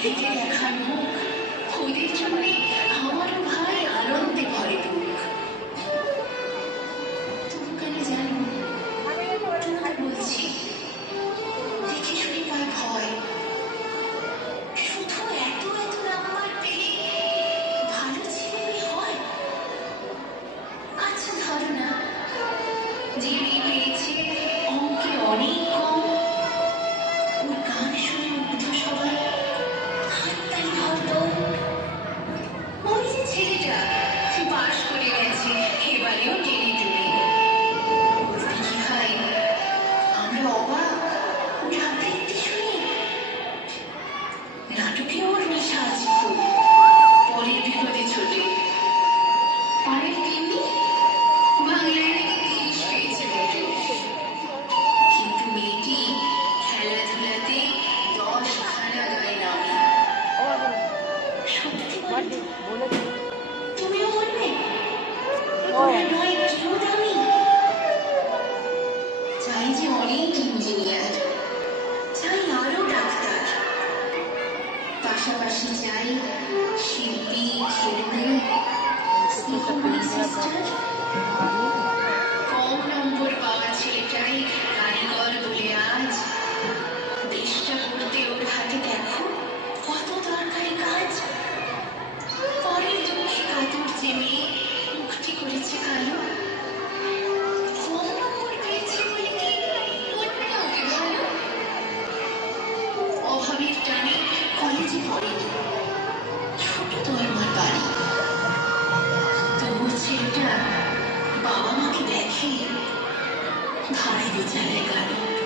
এদিকে দেখার মুখ ভয় শুধু এত এত নাম্বার পেলে ভালো ছেলে হয় আচ্ছা ধরো যে পেয়েছে অঙ্কে অনেক কম। ওর গান শুনে ওর নেশা আছে। খুব পরের বিপদে ছোটে। পাড়ের তিন্নি বাংলায় তিরিশ পেয়েছে কিন্তু মেয়েটি খেলাধুলাতে দশ খানা গায়ে নামে। সত্যি তুমিও বলবে? ওরা নয় কেউ দামি? চাই যে অনেক engineer. Sama si Hal itu.